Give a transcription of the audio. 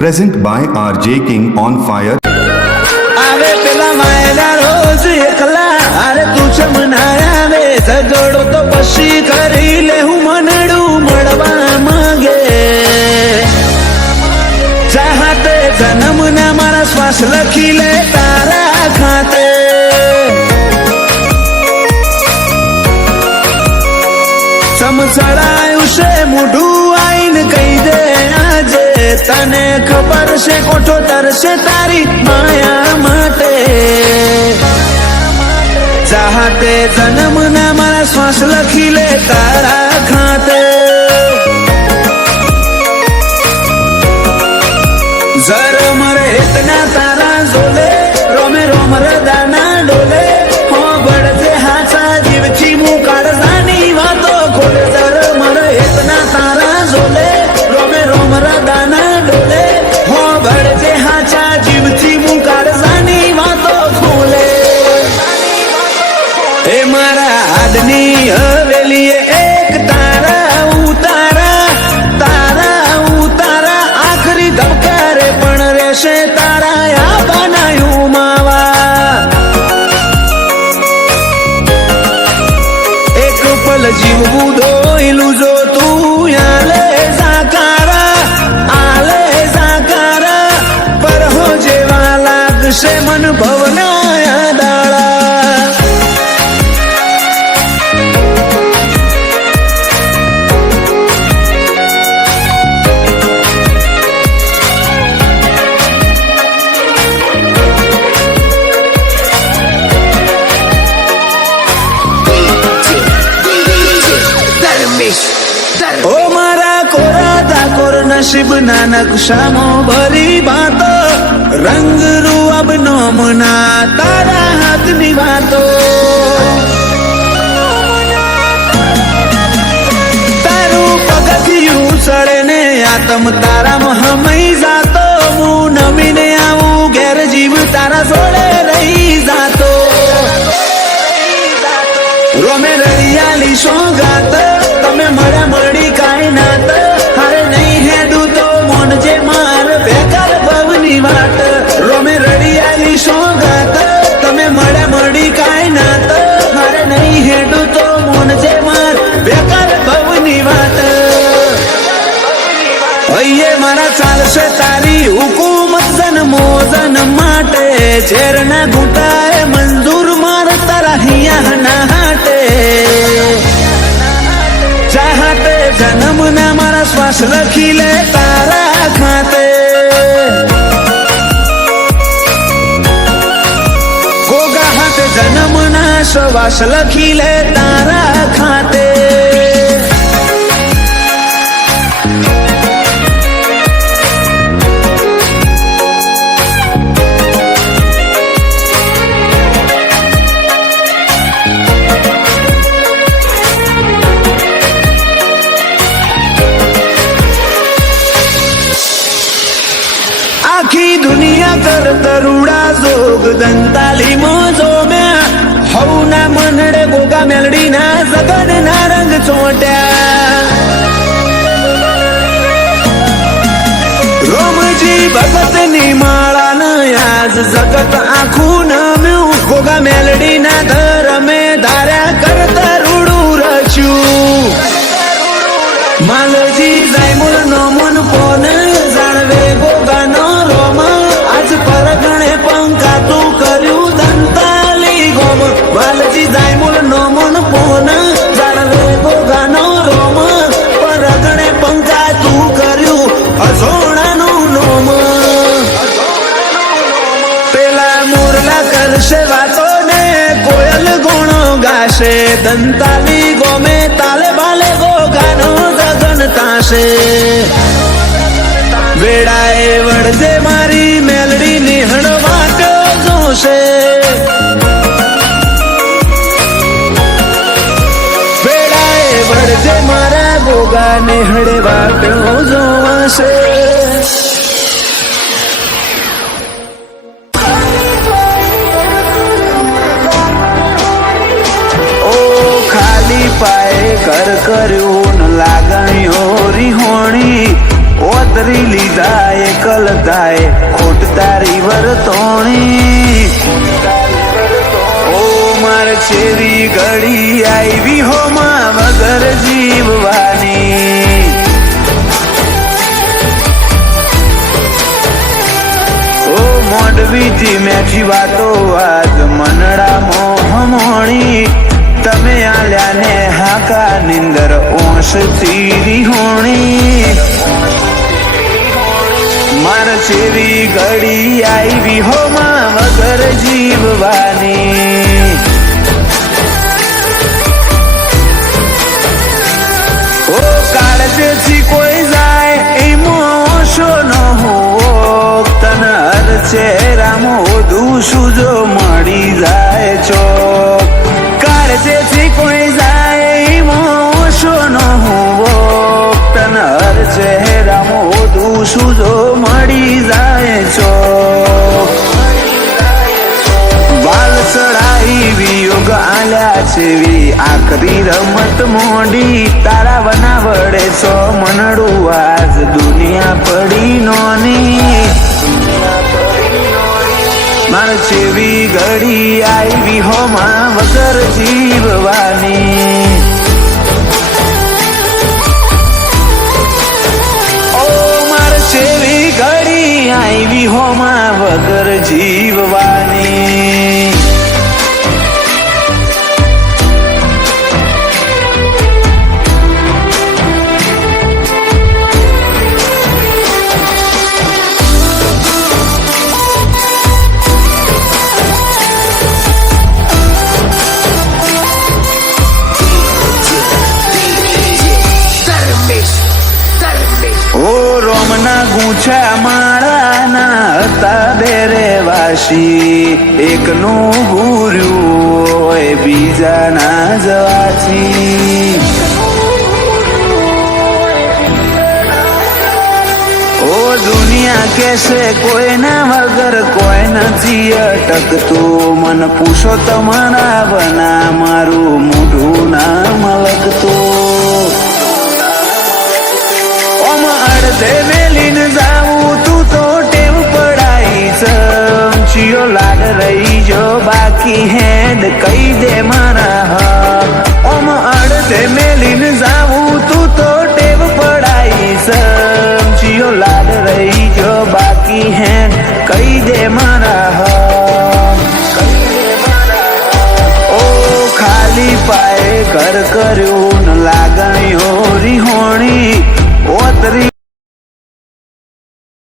Present by RJ King on Fire. આવે પેલા માયના રોજ એકલા અરે તું છે મનાયા વે ઝઘડો તો પછી કરી લે હું મનડું મળવા માંગે ચાહતે જન્મના મારા શ્વાસ લખી લે તારા ખાતે સમસડાયું છે મોઢું આઈને કહી દે આજે તને ખબર છે કોઠો તરશે તારી માયા માટે ચાહતે જન્મના મારા શ્વાસ લખી લે તારા ખાતે જર મરે ઇતના તારા ઝોલે રોમે રોમ રદાના ડોલે હો બળજે હાચા જીવથી મું કાળજાની વાતો ખોલે જર મરે ઇતના તારા ઝોલે રોમે રોમ રદાના ડોલે હો બળજે હાચા જીવથી મું કાળજાની વાતો ખોલે એ મારા હાડની હવેલીએ એક તારા ઉતારા આખરી ધબકારે પણ રહેશે તારા આ બનાયું માવા એક પલ જીવવું દોયલું જો તું આલે સાકારા પર હો જેવા લાગશે મન ભવના દાળા ઓ મારા કોરા ધાકોર નસીબના નકશામાં ભરી વાતો રંગ રૂઅબ નોમના તારા હાથની વાતો તારું પગથિયું સડે ને આતમ તારામાં હમઈ જાતો હું નવીને આવું ઘેર જીવ તારા જોડે રહી જાતો રોમે રળિયાલી સોગાત તમે મળ્યા મળી કાંઈ નાત હારે નહીં હેડું તો મોનજે માર બેકાર ભવની વાત રોમે રળિયાલી સોગાત તમે મળ્યા મળી કાંઈ નાત હારે નહીં હેડું તો મોનજે માર બેકાર ભવની વાત હૈયે મારા ચાલશે તારી હુકુમત જન માટે ઝેરના ઘૂંટાએ મંજૂર માર તારા હિયાના હાટે ચાહતે જન્મના મારા શ્વાસ લખી લે તારા ખાતે ગોગા હાથે જન્મના શ્વાસ લખી લે તારા ખાતે આખી દુનિયા કર તરુડા જોગ દંતાલી મોજો મેં હવના મનડે ગોગા મેલડી ના જગન ના રંગ ચોટ્યા રોમજી ભગત ની માળા ન આજ જગત આખું નમ્યું ગોગા મેલડી ના ધરમે ધાર્યા કર તરુડું રચ્યું માલજી જાયમુલ નો મન પોન જાણવે ગોગાનો રોમ આજ પરગણે પંકાતું કર્યું દંતાલી ગોમ માલજી જાયમુલ નો મન પોન જાણવે ગોગાનો રોમ પરગણે પંકાતું કર્યું અજોણાનું નોમ પેલા મોરલા કરશે વાતો ને કોયલ ગુણો ગાશે દંતાલી ગોમે તાલે બાલે ગોગાનો તાશે વેડાએ વળજે મારી મેલડી નિહણ વાટો જોશે વેડાએ વળજે મારા ગોગા નિહળે વાટો જોવાશે ઓ ખાલી પાએ કર કર્યું લાગણીઓ રિહોણી ઓતરી લીધા એકલ ભૂલ થાય ખોટ તારી વર્તોણી ઓ માર છેવી ઘડી આવી હો માં વગર જીવવાની ઓ મોઢવીથી મેઠી વાતો આજ મનડા મોહ મોણી તમે આલ્યા ને હાકા નિંદર ઓશથી વિહોણી માર છેવી ઘડી આવી હો માં વગર જીવવાની ઓ કાળજેથી કોઈ જાય એમાં ઓશો ન હોવો તન હર ચહેરામાં ઓધું સુજો મળી જાય ચોક કાળજેથી કોઈ જાય એમાં ઓશો ન હોવો તન હર ચહેરામાં ઓધું સુજો મળી જાય ચોક બાલ ચડાઈ વિયોગ આલ્યા છેવી આખરી રમત મોડી તારા બનાવડે સો મનડું આજ દુનિયા પડી નોની માર છેવી ઘડી આવી હો માં વગર જીવવાની ઓ માર છેવી ઘડી આવી હો માં વગર જીવવાની ઓ રોમના ગુંછા માળાના હતા બેરે વાસી એકનું ભૂર્યું હોય બીજાના જવાથી ઓ દુનિયા કેસે કોઈના વગર કોઈ નથી અટકતું મન પૂછો તમારા બના મારું મોઢું ના મલકતું અડધે મેલીને જાવું તું તો ટેવ પડાઈ સમચીઓ લાડ રહી જો બાકી હેડ કહી દે મારા હમ અડધે મેલીને જાવું તું તો ટેવ પડાઈ સમચીઓ લાડ રહી જો બાકી હેડ કહી દે મારા ઓ ખાલી પાએ ઘર કર્યું